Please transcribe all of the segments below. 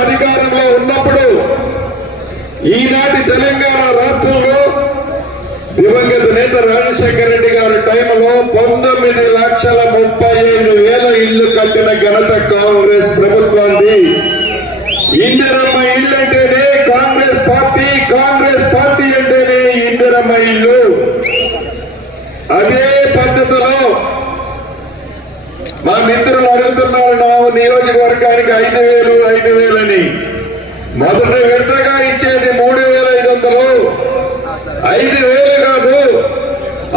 అధికారంలో ఉన్నప్పుడు ఈనాటి తెలంగాణ రాష్ట్రంలో దివంగత నేత రాజశేఖర రెడ్డి గారి టైంలో పంతొమ్మిది లక్షల ముప్పై ఐదు వేల ఇల్లు కట్టిన ఘనత కాంగ్రెస్ ప్రభుత్వాన్ని ఇందిరమ్మ ఇల్లు అంటేనే కాంగ్రెస్ పార్టీ కాంగ్రెస్ పార్టీ అంటేనే ఇందిరమ్మ ఇల్లు అదే పద్ధతిలో మా మిత్రులు అడుగుతున్నారు నియోజకవర్గానికి ఐదు వేలు ఐదు వేలని. మొదటి విడతగా ఇచ్చేది మూడు వేల ఐదు వందలు. ఐదు వేలు కాదు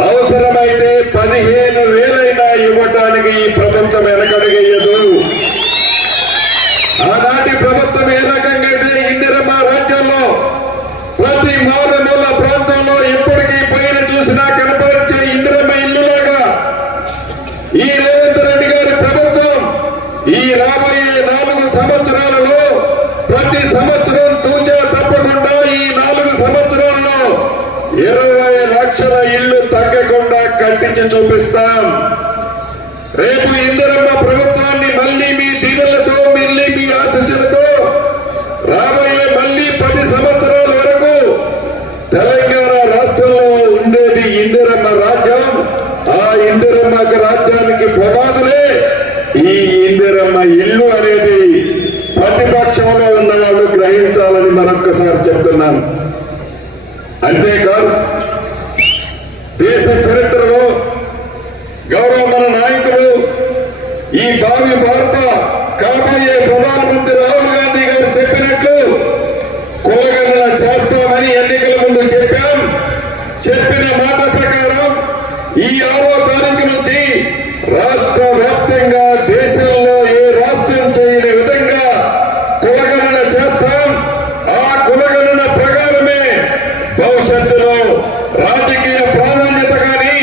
అవసరమైతే పదిహేను వేలైనా ఇవ్వటానికి ఈ ప్రపంచమైన వెనకడగయ్యదు ఆనాటి ప్రభుత్వం ఏ రకంగా అయితే ఇందిరమ్మ రాజ్యంలో ప్రతి మారుమూల ప్రాంతంలో ఎప్పటికీ పైన చూసినా కనపరిచే ఇందిరమ్మ ఇల్లులాగా ఈ రేవంత్ రెడ్డి గారి ప్రభుత్వం ఈ రాబోయే నాలుగు సంవత్సరాలలో ప్రతి సంవత్సరం తూచా తప్పకుండా ఈ నాలుగు సంవత్సరాల్లో ఇరవై లక్షల ఇల్లు తగ్గకుండా కట్టించి చూపిస్తాం రేపు ఇందిరమ్మ ప్రభుత్వాన్ని మళ్ళీ మీ దీనులతో మళ్ళీ మీ ఆశీస్సులతో రాబోయే మళ్ళీ పది సంవత్సరాల వరకు తెలంగాణ రాష్ట్రంలో ఉండేది ఇందిరమ్మ రాజ్యం ఆ ఇందిరమ్మ రాజ్యానికి పునాదులే ఈ ఇందిరమ్మ ఇల్లు అనేది ప్రతిపక్షంలో ఉన్న వాళ్ళు గ్రహించాలని మరొక్కసారి అంతేకాదు దేశ చరిత్రలో గౌరవ మన నాయకులు ఈ భావి భారత కాబోయే ప్రధానమంత్రి రాహుల్ గాంధీ గారు చెప్పినట్లు కులగణన చేస్తామని ఎన్నికల ముందు చెప్పాం చెప్పిన మాట ప్రకారం ఈ ఆరో తారీఖు నుంచి రాష్ట్ర వ్యాప్తంగా దేశంలో ఏ రాష్ట్రం చేయని విధంగా కులగణన చేస్తాం ఆ కులగణన ప్రకారమే భవిష్యత్తులో రాజకీయ ప్రాధాన్యత కానీ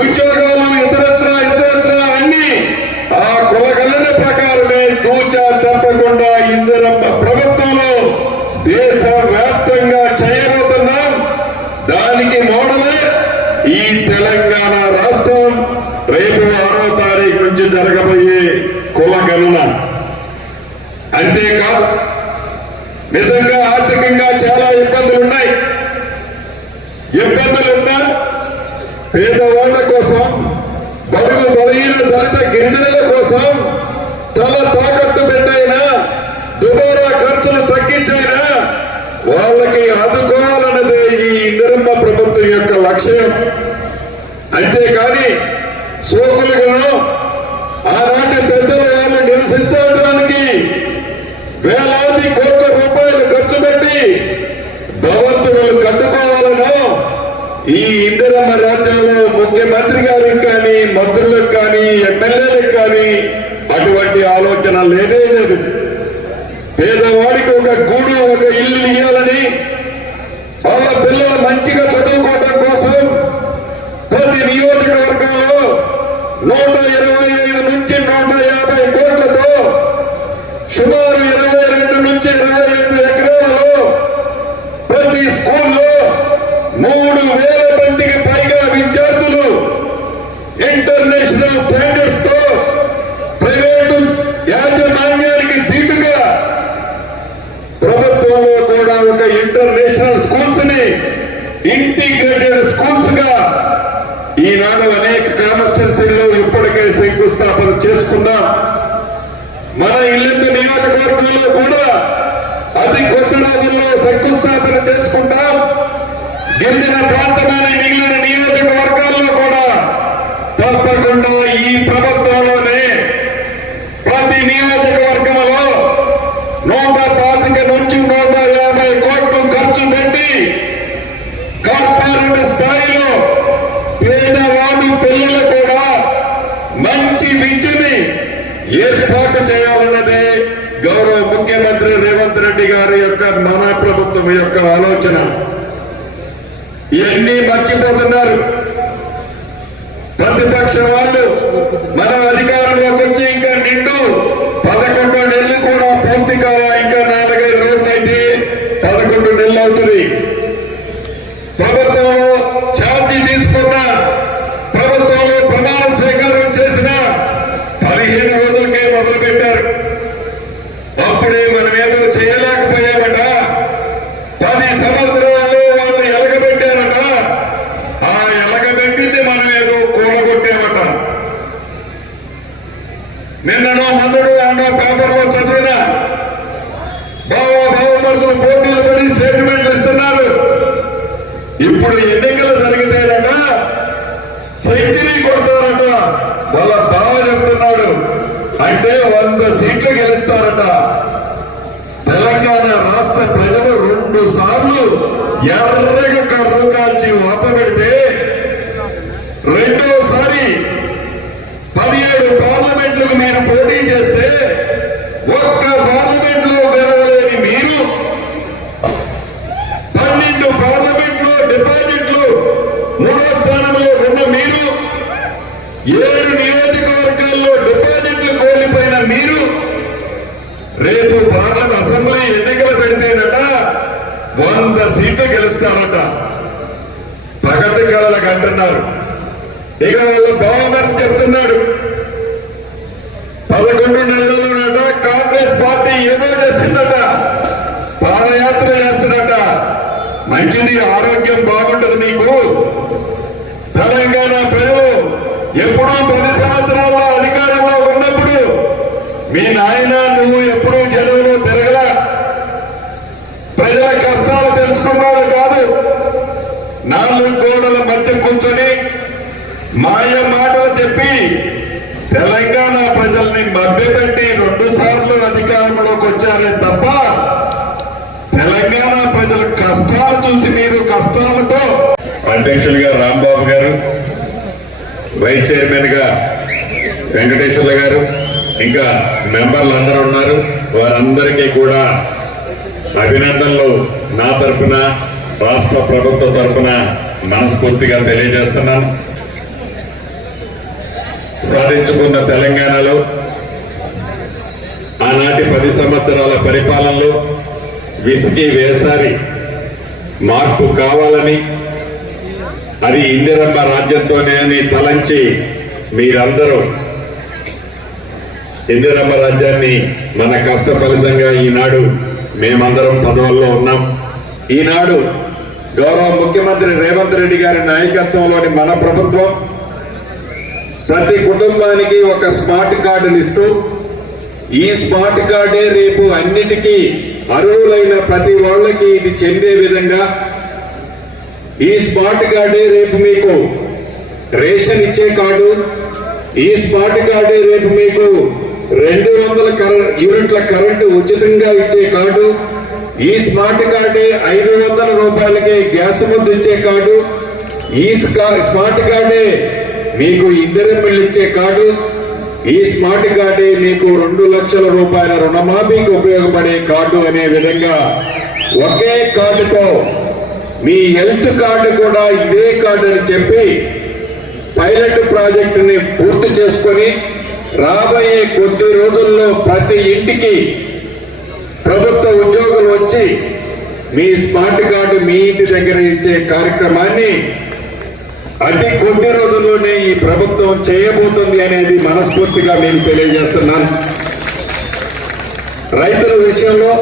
ఉద్యోగాలు ఇతరత్ర ఇతరత్ర అన్ని ఆ కులగణన ప్రకారమే తూచా తప్పకుండా ఇందిరమ్మ ప్రభుత్వంలో దేశ వ్యాప్తంగా చేయబోతున్నాం. దానికి మోడలే ఈ తెలంగాణ రాష్ట్రం. రేపు ఆరో తారీఖు నుంచి జరగబోయే కులగణన. అంతేకాదు నిజంగా ఆర్థికంగా చాలా ఇబ్బందులు ఉన్నాయి ఇబ్బంది వాళ్ళ కోసం బడుగు బలహీన దళిత గిరిజనుల కోసం తల తాకట్టు పెట్టైనా దుబారా ఖర్చులు తగ్గించైనా వాళ్ళకి ఆదుకోవాలన్నదే ఈ ఇందిరమ్మ ప్రభుత్వం యొక్క లక్ష్యం. అంతేకాని సోకులుగా ఆనాటి పెద్దల వాళ్ళు నివసించడానికి వేలాది కోట్ల రూపాయలు ఖర్చు పెట్టి భవంతులు కట్టుకోవాలనో ఈ ఇందిరమ్మ రాజ్యంలో ముఖ్యమంత్రి గారికి కానీ మంత్రులకు కానీ ఎమ్మెల్యేలకు కానీ అటువంటి ఆలోచన లేనే లేదు పేదవాడికి ఒక గూడు ఒక ఇల్లు ఇవ్వాలని వాళ్ళ పిల్లలు మంచిగా చదువుకోవడం కోసం ప్రతి నియోజకవర్గంలో నూట ఇరవై ఐదు నుంచి నూట యాభై కోట్లతో సుమారు ఇరవై రెండు నుంచి ఇరవై ఐదు ఎకరాలలో ప్రతి స్కూల్లో మూడు వేల మందికి పైగా విద్యార్థులు ఇంటర్నేషనల్ స్టాండర్డ్స్తో ప్రైవేటు యాజమాన్యానికి దీటుగా యొక్క ఇంటర్నేషనల్ స్కూల్స్ని ఇంటిగ్రేటెడ్ స్కూల్స్గా ఈనాడు అనేక కాన్స్టిట్యూన్సీల్లో ఇప్పటికే శంకుస్థాపన చేసుకున్నాం. మన ఇల్లు నియోజకవర్గంలో కూడా అతి కొత్త రోజుల్లో శంకుస్థాపన చేసుకుంటాం. గిరిజన ప్రాంతమైన మిగిలిన నియోజకవర్గాల్లో కూడా తప్పకుండా ఈ ప్రభుత్వంలో గారి యొక్క మన ప్రభుత్వం యొక్క ఆలోచన. ఇవన్నీ మర్చిపోతున్నారు. ప్రతిపక్ష వాళ్ళు మన అధికారంలోకి వచ్చి ఇంకా నిండు పదకొండు నెలలు కూడా పూర్తి కావా ఇంకా నాలుగైదు రోజులైతే పదకొండు నెలలు అవుతుంది ప్రభుత్వంలో ఛార్జీ తీసుకున్న ప్రభుత్వంలో ప్రమాణ స్వీకారం చేసిన పదిహేను రోజులకే మొదలు పెట్టారు అప్పుడే మనం మనమేదో చేయలేకపోయామట పది సంవత్సరాల్లో వాళ్ళు ఎలగబెట్టారట ఆ ఎలగబెట్టింది మనం ఏదో కూలగొట్టామట నిన్ననో మన్నుడు అన్నో పేపర్లో చదివిన బావా బావమరుదులు పోటీలు పడి స్టేట్మెంట్లు ఇస్తున్నారు ఇప్పుడు ఎన్నికలు జరిగితేనట సెంచరీ కొడతారట వాళ్ళ బావ చెప్తున్నాడు అంటే వంద సీట్లు గెలుస్తారట తెలంగాణ రాష్ట్ర ప్రజలు రెండు సార్లు ఎర్రగా కర్రు కాల్చి వాత పెడితే రెండోసారి పదిహేడు పార్లమెంట్లకు మీరు పోటీ చేస్తే ఒక్క పార్లమెంట్లో గెలవలేని మీరు పన్నెండు పార్లమెంట్లో డిపాజిట్లు మూడో స్థానంలో ఉన్న మీరు ఏడు వాళ్ళు బాగున్నారని చెప్తున్నాడు. పదకొండు నెలల్లోనట కాంగ్రెస్ పార్టీ ఏమో చేసిందట పాదయాత్ర చేస్తున్నట మంచిది ఆరోగ్యం బాగుంటది నీకు తెలంగాణ ప్రజలు ఎప్పుడూ పది సంవత్సరాల్లో అధికారంలో ఉన్నప్పుడు మీ నాయన నువ్వు ఎప్పుడూ జనంలో తిరగలా ప్రజల కష్టాలు తెలుసుకున్నాడు కాదు నాలుగు గోడల మధ్య కూర్చొని మాయ మాటలు చెప్పి తెలంగాణ ప్రజల్ని మభ్యపెట్టి రెండు సార్లు చేయాలి తప్ప తెలంగాణ ప్రజల కష్టాలు చూసి మీరు కష్టాలతో అధ్యక్షులుగా రాంబాబు గారు వైస్ చైర్మన్గా వెంకటేశ్వర్ల గారు ఇంకా మెంబర్లు అందరూ ఉన్నారు. వారందరికీ కూడా అభినందనలు నా తరపున రాష్ట్ర ప్రభుత్వ తరఫున మనస్ఫూర్తిగా తెలియజేస్తున్నాను. సాధించుకున్న తెలంగాణలో ఆనాటి పది సంవత్సరాల పరిపాలనలో విసిగి వేసారి మార్పు కావాలని అది ఇందిరమ్మ రాజ్యంతోనే అని తలంచి మీరందరూ ఇందిరమ్మ రాజ్యాన్ని మన కష్ట ఫలితంగా ఈనాడు మేమందరం పదవుల్లో ఉన్నాం. ఈనాడు గౌరవ ముఖ్యమంత్రి రేవంత్ రెడ్డి గారి నాయకత్వంలోని మన ప్రభుత్వం ప్రతి కుటుంబానికి ఒక స్మార్ట్ కార్డుని ఇస్తూ ఈ స్మార్ట్ కార్డే రేపు అన్నిటికీ అర్హులైన ప్రతి వాళ్ళకి ఇది చెందే విధంగా ఈ స్పాట్ కార్డే రేపు మీకు రేషన్ ఇచ్చే కార్డు ఈ స్మార్ట్ కార్డే రేపు మీకు రెండు వందల యూనిట్ల కరెంటు ఉచితంగా ఇచ్చే కార్డు ఈ స్మార్ట్ కార్డే ఐదు వందల రూపాయలకే గ్యాస్ ముందు ఇచ్చే కార్డు ఈ స్కా- స్మార్ట్ కార్డే మీకు ఇద్దరు బిల్లు ఇచ్చే కార్డు ఈ స్మార్ట్ కార్డే మీకు రెండు లక్షల రూపాయల రుణమాఫీకి ఉపయోగపడే కార్డు అనే విధంగా ఒకే కార్డుతో మీ హెల్త్ కార్డు కూడా ఇదే కార్డు అని చెప్పి పైలట్ ప్రాజెక్టుని పూర్తి చేసుకొని రాబోయే కొద్ది రోజుల్లో ప్రతి ఇంటికి ప్రభుత్వ ఉద్యోగులు వచ్చి మీ స్మార్ట్ కార్డు మీ ఇంటి దగ్గర ఇచ్చే కార్యక్రమాన్ని అతి కొద్ది రోజుల్లోనే ఈ ప్రభుత్వం చేయబోతుంది అనేది మనస్ఫూర్తిగా నేను తెలియజేస్తున్నాను. రైతుల విషయంలో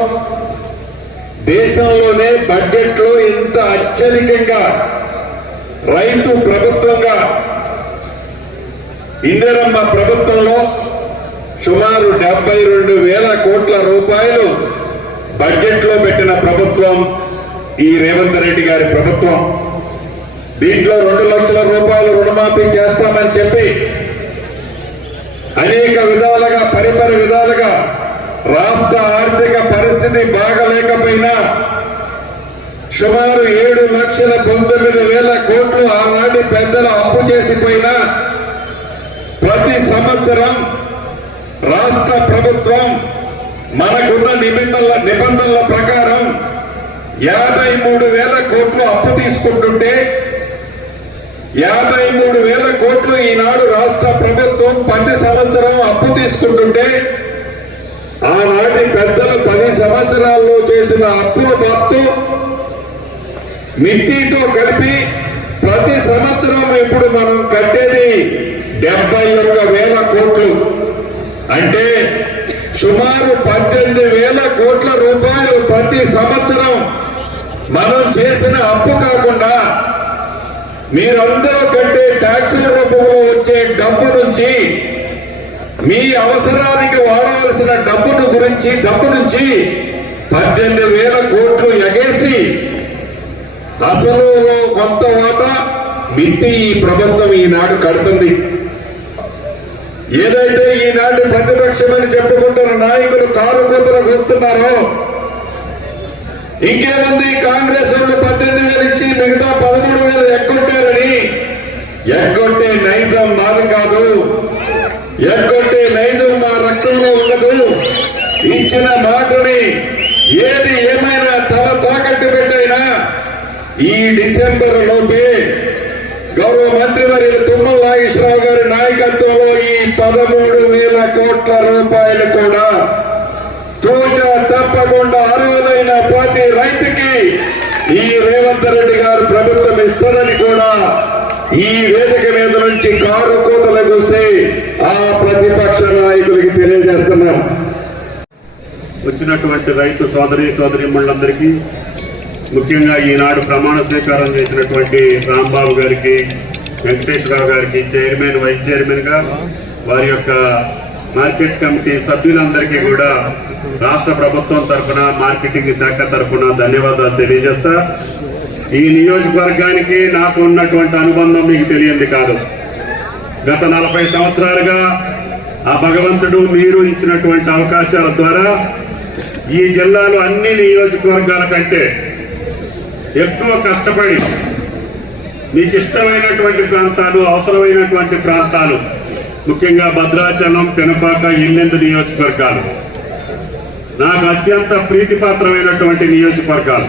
దేశంలోనే బడ్జెట్లో ఇంత అత్యధికంగా రైతు ప్రభుత్వంగా ఇందిరమ్మ ప్రభుత్వంలో సుమారు డెబ్బై రెండు వేల కోట్ల రూపాయలు బడ్జెట్లో పెట్టిన ప్రభుత్వం ఈ రేవంత్ రెడ్డి గారి ప్రభుత్వం. దీంట్లో రెండు లక్షల రూపాయలు రుణమాఫీ చేస్తామని చెప్పి అనేక విధాలుగా పరిపర విధాలుగా రాష్ట్ర ఆర్థిక పరిస్థితి బాగలేకపోయినా సుమారు ఏడు లక్షల పంతొమ్మిది వేల కోట్లు ఆనాటి పెద్దలు అప్పు చేసిపోయినా ప్రతి సంవత్సరం రాష్ట్ర ప్రభుత్వం మనకున్న నిబంధనల నిబంధనల ప్రకారం యాభై మూడు వేల కోట్లు అప్పు తీసుకుంటుంటే యాభై మూడు వేల కోట్లు ఈనాడు రాష్ట్ర ప్రభుత్వం పది సంవత్సరం అప్పు తీసుకుంటుంటే ఆనాటి పెద్దలు పది సంవత్సరాల్లో చేసిన అప్పుల మొత్తం మిట్టితో కలిపి ప్రతి సంవత్సరం ఇప్పుడు మనం కట్టేది డెబ్బై ఒక్క వేల కోట్లు. అంటే సుమారు పద్దెనిమిది వేల కోట్ల రూపాయలు ప్రతి సంవత్సరం మనం చేసిన అప్పు కాకుండా మీరందరూ కట్టే ట్యాక్సుల రూపంలో వచ్చే డబ్బు నుంచి మీ అవసరానికి వాడవలసిన డబ్బును గురించి డబ్బు నుంచి పద్దెనిమిది వేల కోట్లు ఎగేసి అసలు కొంత వాటా మిత్తి ఈ ప్రభుత్వం ఈనాడు కడుతుంది. ఏదైతే ఈనాటి ప్రతిపక్షమని చెప్పుకుంటున్న నాయకులు కారు కూతులకు వస్తున్నారో ఇంకేముంది? కాంగ్రెస్ వాళ్ళు పద్దెనిమిది వేలు ఇచ్చి మిగతా పదమూడు వేలు ఎగ్గొట్టారని. ఎగ్గొట్టే నైజం నాది కాదు. ఎగ్గొట్టే నైజం నా రక్తంలో ఉండదు. ఇచ్చిన మాటని ఏది ఏమైనా తల తాకట్టు పెట్టైనా ఈ డిసెంబర్ లోపే గౌరవ మంత్రివర్యులు తుమ్మల నాగేశ్వరరావు గారి నాయకత్వంలో ఈ పదమూడు వేల కోట్ల రూపాయలు కూడా తూచ తప్పకుండా అర్హులైన ప్రతి రైతుకి ఈ రేవంత్ రెడ్డి గారు ప్రభుత్వం ఇస్తుందని కూడా ఈ వేదిక మీద నుంచి కారు కూతలు చూసి ఆ ప్రతిపక్ష నాయకులకి తెలియజేస్తున్నాం. వచ్చినటువంటి రైతు సోదరి సోదరిమణులందరికీ ముఖ్యంగా ఈనాడు ప్రమాణ స్వీకారం చేసినటువంటి రాంబాబు గారికి వెంకటేశ్వరరావు గారికి చైర్మన్ వైస్ చైర్మన్గా వారి యొక్క మార్కెట్ కమిటీ సభ్యులందరికీ కూడా రాష్ట్ర ప్రభుత్వం తరఫున మార్కెటింగ్ శాఖ తరఫున ధన్యవాదాలు తెలియజేస్తా. ఈ నియోజకవర్గానికి నాకు ఉన్నటువంటి అనుబంధం మీకు తెలియంది కాదు. గత నలభై సంవత్సరాలుగా ఆ భగవంతుడు మీరు ఇచ్చినటువంటి అవకాశాల ద్వారా ఈ జిల్లాలో అన్ని నియోజకవర్గాల కంటే ఎక్కువ కష్టపడి మీకు ఇష్టమైనటువంటి ప్రాంతాలు అవసరమైనటువంటి ప్రాంతాలు ముఖ్యంగా భద్రాచలం పెనపాక ఇల్లెందు నియోజకవర్గాలు. నాకు అత్యంత ప్రీతిపాత్రమైనటువంటి నియోజకవర్గాలు.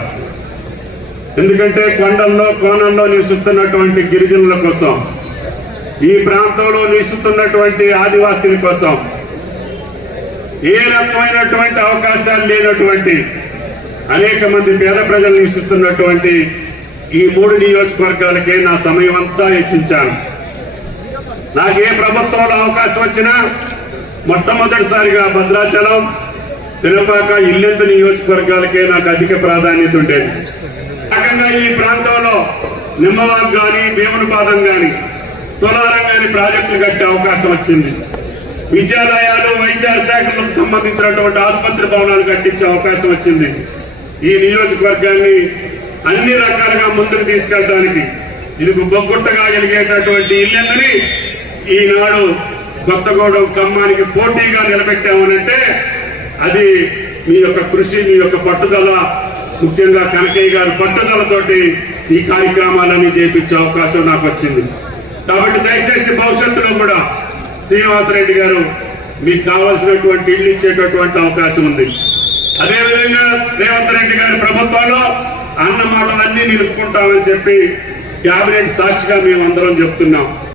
ఎందుకంటే కొండల్లో కోణంలో నివసిస్తున్నటువంటి గిరిజనుల కోసం ఈ ప్రాంతంలో నివసిస్తున్నటువంటి ఆదివాసీల కోసం ఏ రకమైనటువంటి అవకాశాలు లేనటువంటి అనేక మంది పేద ప్రజలు నివసిస్తున్నటువంటి ఈ మూడు నియోజకవర్గాలకే నా సమయం అంతా హెచ్చించాను నాకు ఏ ప్రభుత్వంలో అవకాశం వచ్చినా మొట్టమొదటిసారిగా భద్రాచలం తిరుపాక ఇల్లెంత నియోజకవర్గాలకే నాకు అధిక ప్రాధాన్యత ఉండేది. రకంగా ఈ ప్రాంతంలో నిమ్మవాగ్ కానీ భీమునిపాదం కానీ తులారం కానీ ప్రాజెక్టులు కట్టే అవకాశం వచ్చింది. విద్యాలయాలు వైద్య శాఖలకు సంబంధించినటువంటి ఆసుపత్రి భవనాలు కట్టించే అవకాశం వచ్చింది. ఈ నియోజకవర్గాన్ని అన్ని రకాలుగా ముందుకు తీసుకెళ్ళడానికి ఇది బొగ్గుట్టగా ఎలిగేటటువంటి ఇల్లెందని ఈనాడు కొత్తగూడెం ఖమ్మానికి పోటీగా నిలబెట్టామనంటే అది మీ యొక్క కృషి మీ యొక్క పట్టుదల ముఖ్యంగా కనకయ్య గారి పట్టుదలతోటి ఈ కార్యక్రమాలన్నీ చేపించే అవకాశం నాకు వచ్చింది కాబట్టి దయచేసి భవిష్యత్తులో కూడా శ్రీనివాసరెడ్డి గారు మీకు కావాల్సినటువంటి ఇల్లు ఇచ్చేటటువంటి అవకాశం ఉంది. అదేవిధంగా రేవంత్ రెడ్డి గారి ప్రభుత్వంలో అన్న మాటలన్నీ నిలుపుకుంటామని చెప్పి కేబినెట్ సాక్షిగా మేమందరం చెప్తున్నాం.